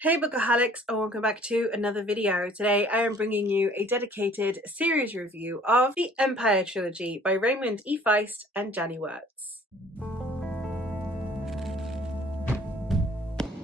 Hey Bookaholics, and welcome back to another video. Today I am bringing you a dedicated series review of the Empire trilogy by Raymond E. Feist and Janny Wurts.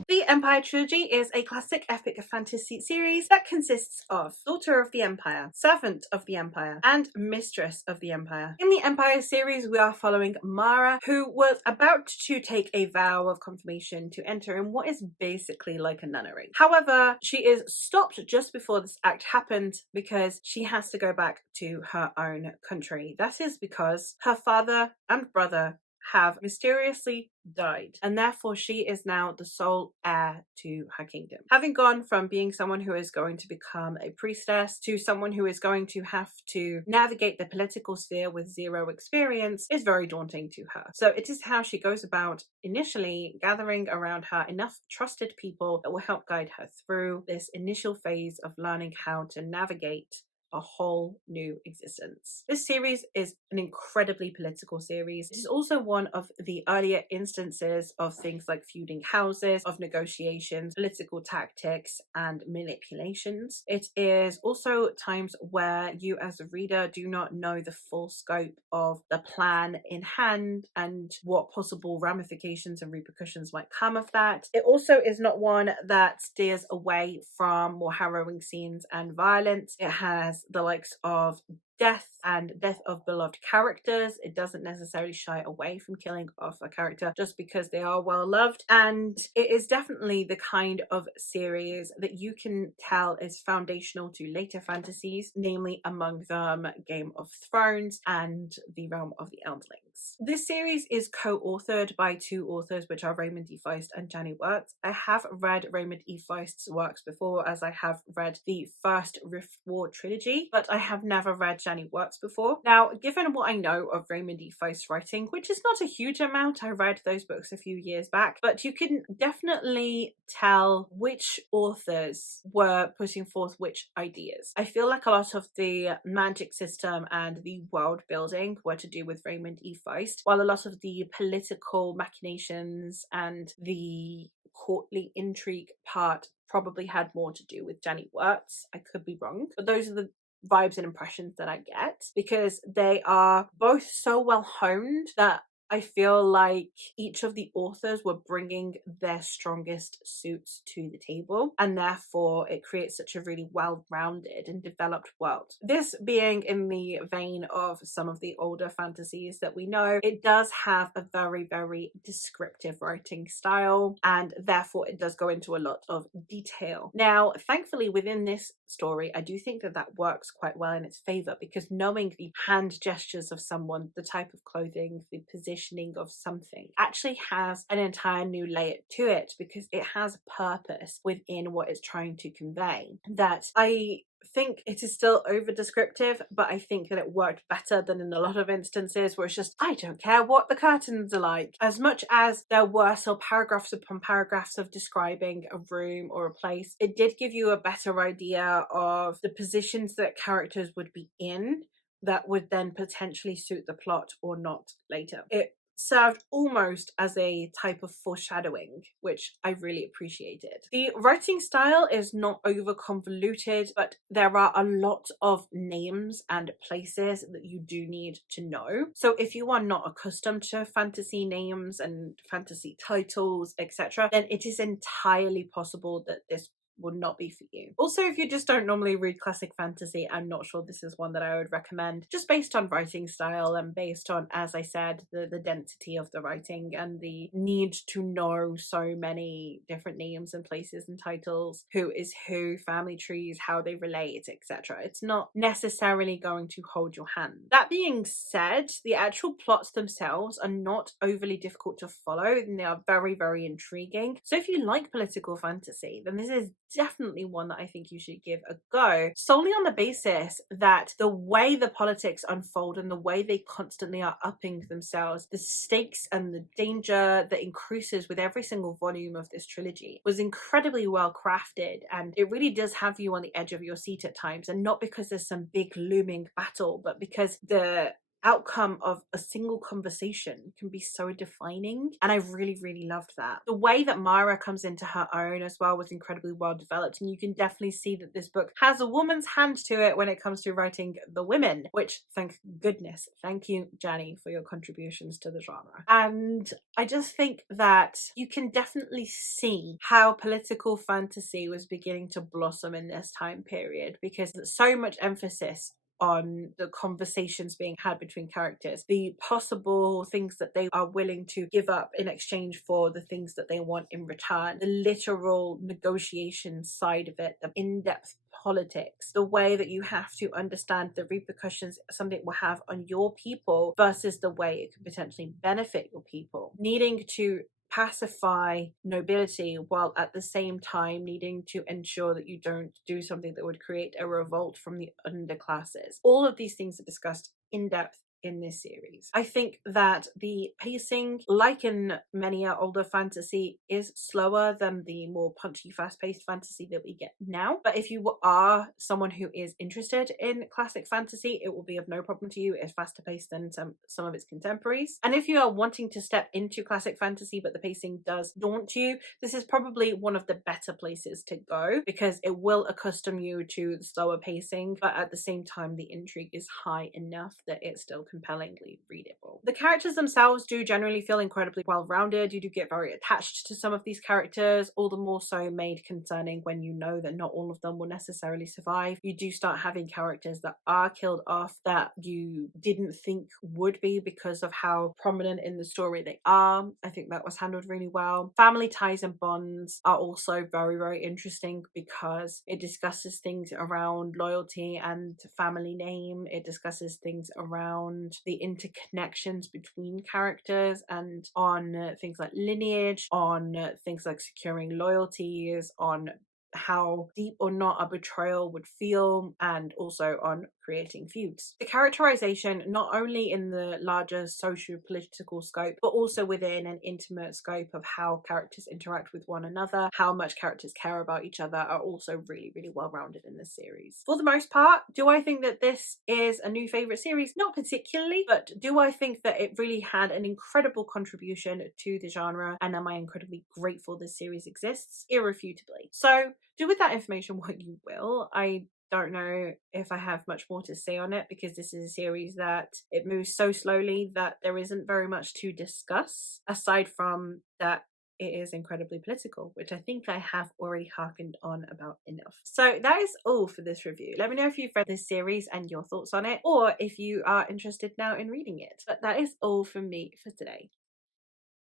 The Empire trilogy is a classic epic fantasy series that consists of Daughter of the Empire, Servant of the Empire, and Mistress of the Empire. In the Empire series, we are following Mara, who was about to take a vow of confirmation to enter in what is basically like a nunnery. However, she is stopped just before this act happens because she has to go back to her own country. That is because her father and brother have mysteriously died, and therefore she is now the sole heir to her kingdom. Having gone from being someone who is going to become a priestess to someone who is going to have to navigate the political sphere with zero experience is very daunting to her. So it is how she goes about initially gathering around her enough trusted people that will help guide her through this initial phase of learning how to navigate a whole new existence. This series is an incredibly political series. It is also one of the earlier instances of things like feuding houses, of negotiations, political tactics, and manipulations. It is also times where you as a reader do not know the full scope of the plan in hand and what possible ramifications and repercussions might come of that. It also is not one that steers away from more harrowing scenes and violence. It has the likes of death and death of beloved characters. It doesn't necessarily shy away from killing off a character just because they are well loved, and it is definitely the kind of series that you can tell is foundational to later fantasies, namely among them Game of Thrones and the Realm of the Eldlings. This series is co-authored by two authors, which are Raymond E. Feist and Janny Wurts. I have read Raymond E. Feist's works before, as I have read the first Rift War trilogy, but I have never read Janny Wurts before. Now, given what I know of Raymond E. Feist's writing, which is not a huge amount, I read those books a few years back, but you can definitely tell which authors were putting forth which ideas. I feel like a lot of the magic system and the world building were to do with Raymond E. Feist, while a lot of the political machinations and the courtly intrigue part probably had more to do with Janny Wurts. I could be wrong, but those are the vibes and impressions that I get, because they are both so well honed that I feel like each of the authors were bringing their strongest suits to the table, and therefore it creates such a really well-rounded and developed world. This being in the vein of some of the older fantasies that we know, it does have a very, very descriptive writing style, and therefore it does go into a lot of detail. Now, thankfully, within this story, I do think that that works quite well in its favor, because knowing the hand gestures of someone, the type of clothing, the positioning of something actually has an entire new layer to it, because it has purpose within what it's trying to convey. That I think it is still over descriptive, but I think that it worked better than in a lot of instances where it's just, I don't care what the curtains are like. As much as there were still paragraphs upon paragraphs of describing a room or a place, it did give you a better idea of the positions that characters would be in that would then potentially suit the plot or not later. It served almost as a type of foreshadowing, which I really appreciated. The writing style is not over convoluted, but there are a lot of names and places that you do need to know. So if you are not accustomed to fantasy names and fantasy titles, etc., then it is entirely possible that this would not be for you. Also, if you just don't normally read classic fantasy, I'm not sure this is one that I would recommend, just based on writing style and based on, as I said, the density of the writing and the need to know so many different names and places and titles, who is who, family trees, how they relate, etc. It's not necessarily going to hold your hand. That being said, the actual plots themselves are not overly difficult to follow, and they are very, very intriguing. So if you like political fantasy, then this is definitely one that I think you should give a go, solely on the basis that the way the politics unfold and the way they constantly are upping themselves, the stakes and the danger that increases with every single volume of this trilogy was incredibly well crafted, and it really does have you on the edge of your seat at times, and not because there's some big looming battle, but because the outcome of a single conversation can be so defining. And I really, really loved that. The way that Mara comes into her own as well was incredibly well developed. And you can definitely see that this book has a woman's hand to it when it comes to writing the women, which, thank goodness. Thank you, Janny, for your contributions to the genre. And I just think that you can definitely see how political fantasy was beginning to blossom in this time period, because there's so much emphasis on the conversations being had between characters, the possible things that they are willing to give up in exchange for the things that they want in return, the literal negotiation side of it, the in-depth politics, the way that you have to understand the repercussions something will have on your people versus the way it could potentially benefit your people, needing to pacify nobility while at the same time needing to ensure that you don't do something that would create a revolt from the underclasses. All of these things are discussed in depth in this series. I think that the pacing, like in many older fantasy, is slower than the more punchy, fast-paced fantasy that we get now. But if you are someone who is interested in classic fantasy, it will be of no problem to you. It's faster paced than some of its contemporaries. And if you are wanting to step into classic fantasy but the pacing does daunt you, this is probably one of the better places to go, because it will accustom you to the slower pacing, but at the same time the intrigue is high enough that it's still compellingly readable. The characters themselves do generally feel incredibly well-rounded. You do get very attached to some of these characters, all the more so made concerning when you know that not all of them will necessarily survive. You do start having characters that are killed off that you didn't think would be because of how prominent in the story they are. I think that was handled really well. Family ties and bonds are also very, very interesting because it discusses things around loyalty and family name. It discusses things around the interconnections between characters and on things like lineage, on things like securing loyalties, on how deep or not a betrayal would feel, and also on creating feuds. The characterization, not only in the larger socio-political scope, but also within an intimate scope of how characters interact with one another, how much characters care about each other, are also really, really well-rounded in this series. For the most part, do I think that this is a new favourite series? Not particularly, but do I think that it really had an incredible contribution to the genre, and am I incredibly grateful this series exists? Irrefutably. So do with that information what you will. I don't know if I have much more to say on it, because this is a series that it moves so slowly that there isn't very much to discuss, aside from that it is incredibly political, which I think I have already harkened on about enough. So that is all for this review. Let me know if you've read this series and your thoughts on it, or if you are interested now in reading it. But that is all from me for today.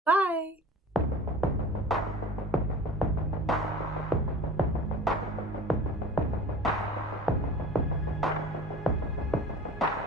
Bye!